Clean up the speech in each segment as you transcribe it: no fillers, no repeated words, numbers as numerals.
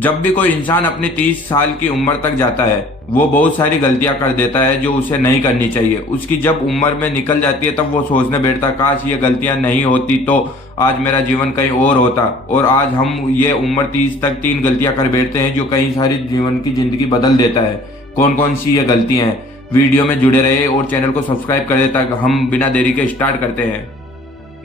जब भी कोई इंसान अपनी 30 साल की उम्र तक जाता है वो बहुत सारी गलतियां कर देता है जो उसे नहीं करनी चाहिए। उसकी जब उम्र में निकल जाती है तब वो सोचने बैठता काश ये गलतियां नहीं होती तो आज मेरा जीवन कहीं और होता। और आज हम ये उम्र 30 तक 3 गलतियां कर बैठते हैं जो कई सारी जीवन की जिंदगी बदल देता है। कौन कौन सी ये गलतियां हैं, वीडियो में जुड़े रहे और चैनल को सब्सक्राइब कर दे ताकि हम बिना देरी के स्टार्ट करते हैं।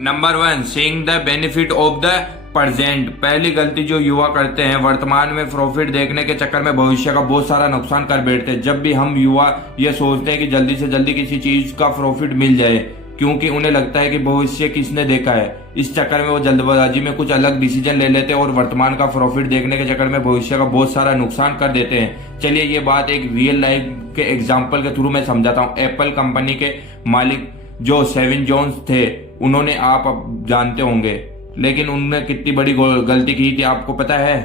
Number 1, seeing the benefit of the present. पहली गलती जो युवा करते हैं, वर्तमान में प्रॉफिट देखने के चक्कर में भविष्य का बहुत सारा नुकसान कर बैठते हैं। जब भी हम युवा ये सोचते हैं कि जल्दी से जल्दी किसी चीज का प्रॉफिट मिल जाए क्योंकि उन्हें लगता है कि भविष्य किसने देखा है, इस चक्कर में वो जल्दबाजी में कुछ अलग डिसीजन ले लेते हैं और वर्तमान का प्रॉफिट देखने के चक्कर में भविष्य का बहुत सारा नुकसान कर देते हैं। चलिए ये बात एक रियल लाइफ के एग्जाम्पल के थ्रू मैं समझाता हूँ। एप्पल कंपनी के मालिक जो स्टीव जॉब्स थे उन्होंने आप जानते होंगे, लेकिन उन्होंने कितनी बड़ी गलती की थी आपको पता है?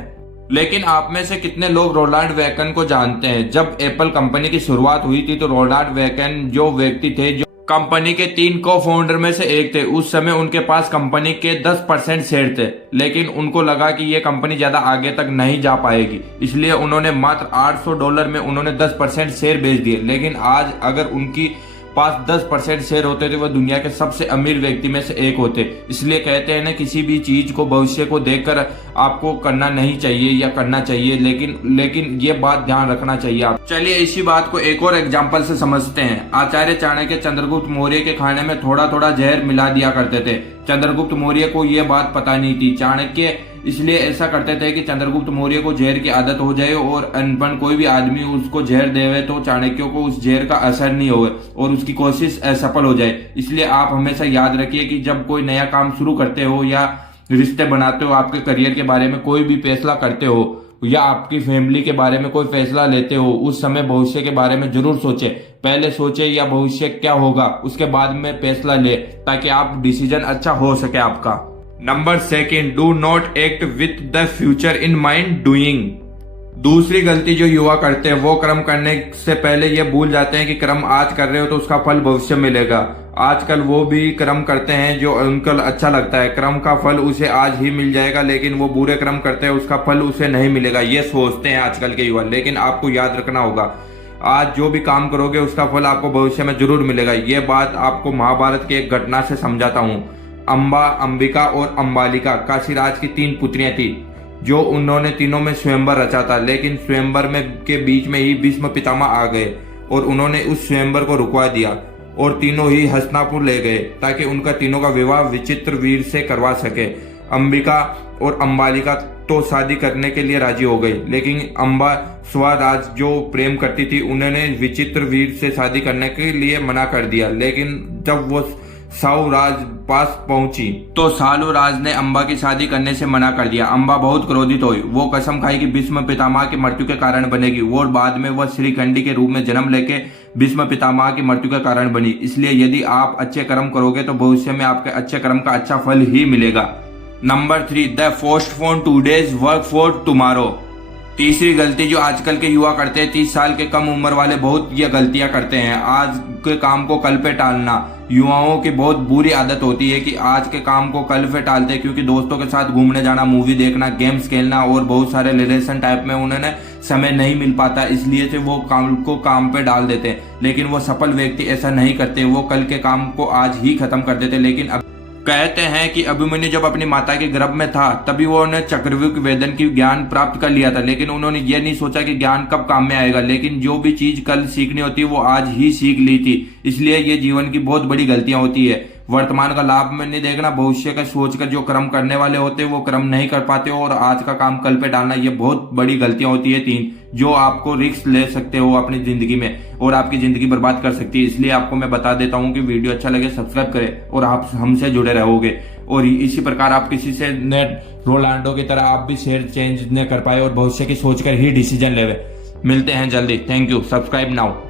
लेकिन आप में से कितने लोग रोनाल्ड वेकन को जानते हैं? जब एप्पल कंपनी की शुरुआत हुई थी तो रोनाल्ड वेकन जो व्यक्ति थे जो कंपनी के 3 को फाउंडर में से एक थे, उस समय उनके पास कंपनी के 10% शेयर थे। लेकिन उनको लगा कि ये कंपनी ज्यादा आगे तक नहीं जा पाएगी, इसलिए उन्होंने मात्र $800 में उन्होंने 10% शेयर बेच दिए। लेकिन आज अगर उनकी पास 10% शेयर होते थे वो दुनिया के सबसे अमीर व्यक्ति में से एक होते। इसलिए कहते हैं ना, किसी भी चीज को भविष्य को देखकर आपको करना नहीं चाहिए या करना चाहिए, लेकिन ये बात ध्यान रखना चाहिए आप। चलिए इसी बात को एक और एग्जांपल से समझते हैं। आचार्य चाणक्य चंद्रगुप्त मौर्य के खाने में थोड़ा थोड़ा जहर मिला दिया करते थे। चंद्रगुप्त मौर्य को यह बात पता नहीं थी। चाणक्य इसलिए ऐसा करते थे कि चंद्रगुप्त मौर्य को जहर की आदत हो जाए और अनपढ़ कोई भी आदमी उसको जहर देवे तो चाणक्य को उस जहर का असर नहीं हो और उसकी कोशिश असफल हो जाए। इसलिए आप हमेशा याद रखिए कि जब कोई नया काम शुरू करते हो या रिश्ते बनाते हो, आपके करियर के बारे में कोई भी फैसला करते हो या आपकी फैमिली के बारे में कोई फैसला लेते हो, उस समय भविष्य के बारे में जरूर सोचे। पहले सोचे या भविष्य क्या होगा उसके बाद में फैसला ले ताकि आप डिसीजन अच्छा हो सके आपका। Number 2, do not act with the future in mind doing. दूसरी गलती जो युवा करते हैं वो कर्म करने से पहले ये भूल जाते हैं कि कर्म आज कर रहे हो तो उसका फल भविष्य मिलेगा। आजकल वो भी कर्म करते हैं जो उनको अच्छा लगता है, कर्म का फल उसे आज ही मिल जाएगा, लेकिन वो बुरे कर्म करते हैं उसका फल उसे नहीं मिलेगा, ये सोचते हैं आजकल के युवा। लेकिन आपको याद रखना होगा, आज जो भी काम करोगे उसका फल आपको भविष्य में जरूर मिलेगा। ये बात आपको महाभारत की एक घटना से समझाता हूँ। अंबा, अंबिका और अंबालिका काशीराज की 3 पुत्रियां थी जो उन्होंने तीनों में स्वयंवर रचा था। लेकिन स्वयंवर में के बीच में ही भीष्म पितामह आ गए और उन्होंने उस स्वयंवर को रुकवा दिया और तीनों ही हस्तिनापुर ले गए ताकि उनका तीनों का विवाह विचित्रवीर से करवा सके। अंबिका और अंबालिका तो शादी करने के लिए राजी हो गई, लेकिन अंबा स्वराज जो प्रेम करती थी उन्होंने विचित्रवीर से शादी करने के लिए मना कर दिया। लेकिन जब वो सालुराज पास पहुंची तो सालुराज ने अंबा की शादी करने से मना कर दिया। अंबा बहुत क्रोधित हुई, वो कसम खाई कि भीष्म पितामह की मृत्यु के कारण बनेगी और बाद में वह श्रीखंडी के रूप में जन्म लेके भीष्म पितामह की मृत्यु के कारण बनी। इसलिए यदि आप अच्छे कर्म करोगे तो भविष्य में आपके अच्छे कर्म का अच्छा फल ही मिलेगा। Number 3, the postpone today's work for tomorrow. तीसरी गलती जो आजकल के युवा करते हैं, 30 साल के कम उम्र वाले बहुत ये गलतियां करते हैं। आज के काम को कल पे टालना युवाओं की बहुत बुरी आदत होती है कि आज के काम को कल पे टालते हैं क्योंकि दोस्तों के साथ घूमने जाना, मूवी देखना, गेम्स खेलना और बहुत सारे रिलेशन टाइप में उन्हें समय नहीं मिल पाता, इसलिए से वो काम को काम पे डाल देते हैं। लेकिन वो सफल व्यक्ति ऐसा नहीं करते, वो कल के काम को आज ही खत्म कर देते। लेकिन अब कहते हैं कि अभिमन्यु जब अपनी माता के गर्भ में था तभी वो उन्हें चक्रव्यूह वेदन की ज्ञान प्राप्त कर लिया था, लेकिन उन्होंने ये नहीं सोचा कि ज्ञान कब काम में आएगा। लेकिन जो भी चीज कल सीखनी होती है वो आज ही सीख ली थी। इसलिए ये जीवन की बहुत बड़ी गलतियां होती है। वर्तमान का लाभ में नहीं देखना, भविष्य का सोचकर जो कर्म करने वाले होते हैं वो कर्म नहीं कर पाते और आज का काम कल पे डालना, ये बहुत बड़ी गलतियां होती है 3 जो आपको रिस्क ले सकते हो अपनी जिंदगी में और आपकी जिंदगी बर्बाद कर सकती है। इसलिए आपको मैं बता देता हूं कि वीडियो अच्छा लगे सब्सक्राइब करें और आप हमसे जुड़े रहोगे और इसी प्रकार आप किसी से नेट रोनाल्डो की तरह आप भी शेयर चेंज न कर पाए और भविष्य की सोचकर ही डिसीजन ले। मिलते हैं जल्दी। Thank you. Subscribe now.